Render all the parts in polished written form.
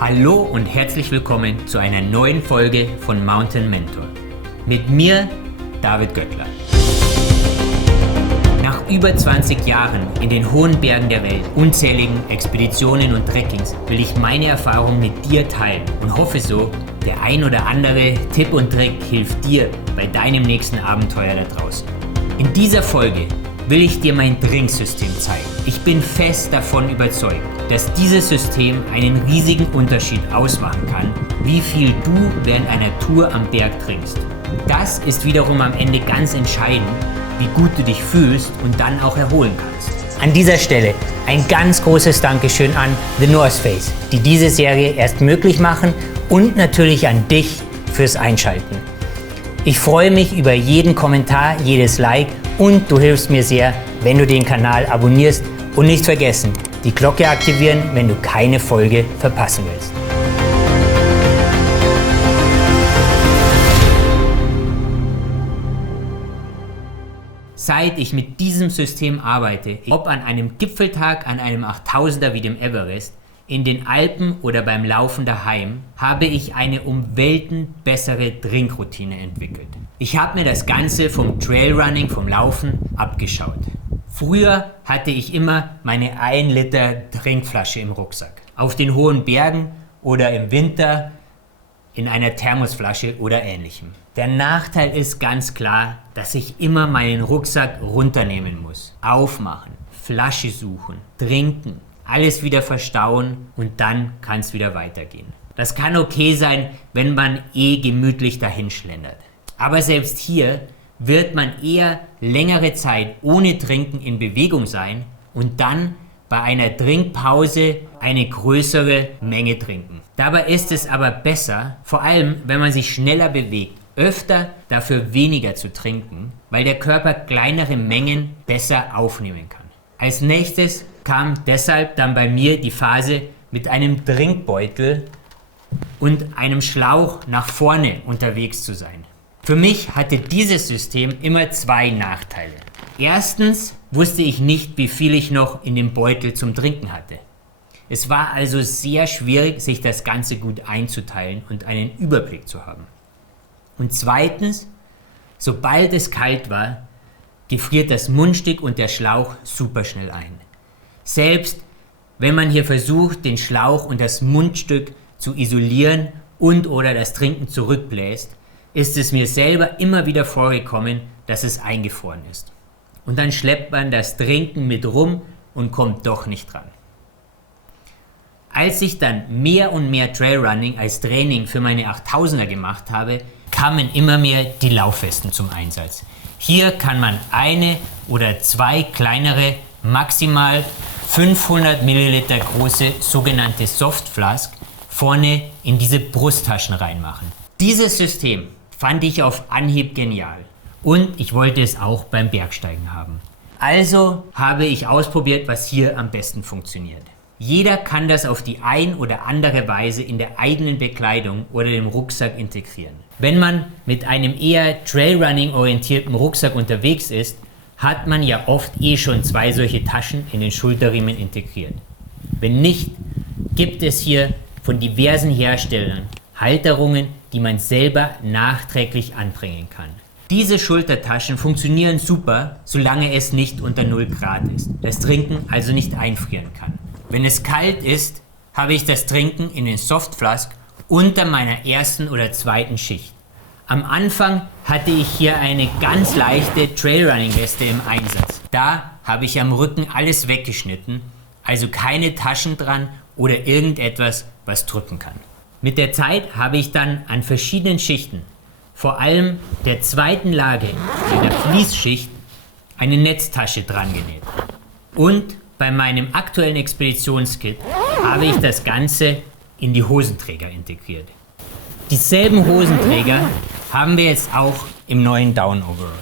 Hallo und herzlich willkommen zu einer neuen Folge von Mountain Mentor. Mit mir, David Göttler. Nach über 20 Jahren in den hohen Bergen der Welt, unzähligen Expeditionen und Trekkings, will ich meine Erfahrung mit dir teilen und hoffe so, der ein oder andere Tipp und Trick hilft dir bei deinem nächsten Abenteuer da draußen. In dieser Folge will ich dir mein Trinksystem zeigen. Ich bin fest davon überzeugt, dass dieses System einen riesigen Unterschied ausmachen kann, wie viel du während einer Tour am Berg trinkst. Das ist wiederum am Ende ganz entscheidend, wie gut du dich fühlst und dann auch erholen kannst. An dieser Stelle ein ganz großes Dankeschön an The North Face, die diese Serie erst möglich machen, und natürlich an dich fürs Einschalten. Ich freue mich über jeden Kommentar, jedes Like, und du hilfst mir sehr, wenn du den Kanal abonnierst, und nicht vergessen, die Glocke aktivieren, wenn du keine Folge verpassen willst. Seit ich mit diesem System arbeite, ob an einem Gipfeltag, an einem 8000er wie dem Everest, in den Alpen oder beim Laufen daheim, habe ich eine um Welten bessere Trinkroutine entwickelt. Ich habe mir das Ganze vom Trailrunning, vom Laufen abgeschaut. Früher hatte ich immer meine 1 Liter Trinkflasche im Rucksack. Auf den hohen Bergen oder im Winter in einer Thermosflasche oder ähnlichem. Der Nachteil ist ganz klar, dass ich immer meinen Rucksack runternehmen muss. Aufmachen, Flasche suchen, trinken, alles wieder verstauen und dann kann es wieder weitergehen. Das kann okay sein, wenn man gemütlich dahin schlendert. Aber selbst hier wird man eher längere Zeit ohne Trinken in Bewegung sein und dann bei einer Trinkpause eine größere Menge trinken. Dabei ist es aber besser, vor allem wenn man sich schneller bewegt, öfter dafür weniger zu trinken, weil der Körper kleinere Mengen besser aufnehmen kann. Als nächstes kam deshalb dann bei mir die Phase, mit einem Trinkbeutel und einem Schlauch nach vorne unterwegs zu sein. Für mich hatte dieses System immer 2 Nachteile. Erstens wusste ich nicht, wie viel ich noch in dem Beutel zum Trinken hatte. Es war also sehr schwierig, sich das Ganze gut einzuteilen und einen Überblick zu haben. Und zweitens, sobald es kalt war, gefriert das Mundstück und der Schlauch super schnell ein. Selbst wenn man hier versucht, den Schlauch und das Mundstück zu isolieren und oder das Trinken zurückbläst, ist es mir selber immer wieder vorgekommen, dass es eingefroren ist. Und dann schleppt man das Trinken mit rum und kommt doch nicht dran. Als ich dann mehr und mehr Trailrunning als Training für meine 8000er gemacht habe, kamen immer mehr die Laufwesten zum Einsatz. Hier kann man 1 oder 2 kleinere, maximal 500 Milliliter große sogenannte Softflask vorne in diese Brusttaschen reinmachen. Dieses System fand ich auf Anhieb genial und ich wollte es auch beim Bergsteigen haben. Also habe ich ausprobiert, was hier am besten funktioniert. Jeder kann das auf die ein oder andere Weise in der eigenen Bekleidung oder dem Rucksack integrieren. Wenn man mit einem eher Trailrunning-orientierten Rucksack unterwegs ist, hat man ja oft schon 2 solche Taschen in den Schulterriemen integriert. Wenn nicht, gibt es hier von diversen Herstellern Halterungen, die man selber nachträglich anbringen kann. Diese Schultertaschen funktionieren super, solange es nicht unter 0 Grad ist, das Trinken also nicht einfrieren kann. Wenn es kalt ist, habe ich das Trinken in den Softflask unter meiner 1. oder 2. Schicht. Am Anfang hatte ich hier eine ganz leichte Trailrunning-Weste im Einsatz. Da habe ich am Rücken alles weggeschnitten, also keine Taschen dran oder irgendetwas, was drücken kann. Mit der Zeit habe ich dann an verschiedenen Schichten, vor allem der 2. Lage, der Fließschicht, eine Netztasche dran genäht. Und bei meinem aktuellen Expeditionskit habe ich das Ganze in die Hosenträger integriert. Dieselben Hosenträger haben wir jetzt auch im neuen Down Overall.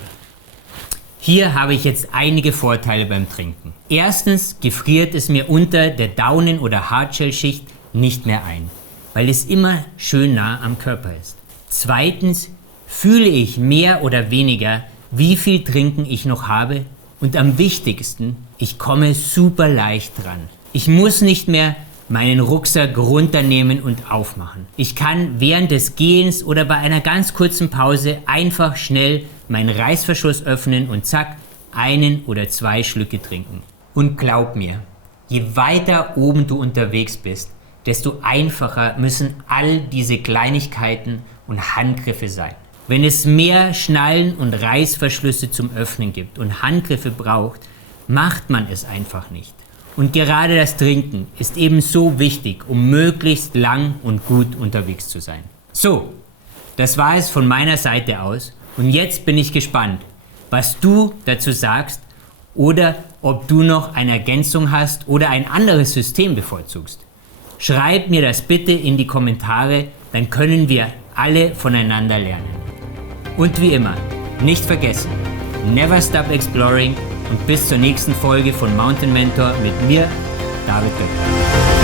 Hier habe ich jetzt einige Vorteile beim Trinken. Erstens gefriert es mir unter der Daunen- oder Hardshell-Schicht nicht mehr ein, weil es immer schön nah am Körper ist. Zweitens fühle ich mehr oder weniger, wie viel Trinken ich noch habe, und am wichtigsten, ich komme super leicht dran. Ich muss nicht mehr meinen Rucksack runternehmen und aufmachen. Ich kann während des Gehens oder bei einer ganz kurzen Pause einfach schnell meinen Reißverschluss öffnen und zack, 1 oder 2 Schlücke trinken. Und glaub mir, je weiter oben du unterwegs bist, desto einfacher müssen all diese Kleinigkeiten und Handgriffe sein. Wenn es mehr Schnallen und Reißverschlüsse zum Öffnen gibt und Handgriffe braucht, macht man es einfach nicht. Und gerade das Trinken ist eben so wichtig, um möglichst lang und gut unterwegs zu sein. So, das war es von meiner Seite aus und jetzt bin ich gespannt, was du dazu sagst oder ob du noch eine Ergänzung hast oder ein anderes System bevorzugst. Schreib mir das bitte in die Kommentare, dann können wir alle voneinander lernen. Und wie immer, nicht vergessen, never stop exploring und bis zur nächsten Folge von Mountain Mentor mit mir, David Böttcher.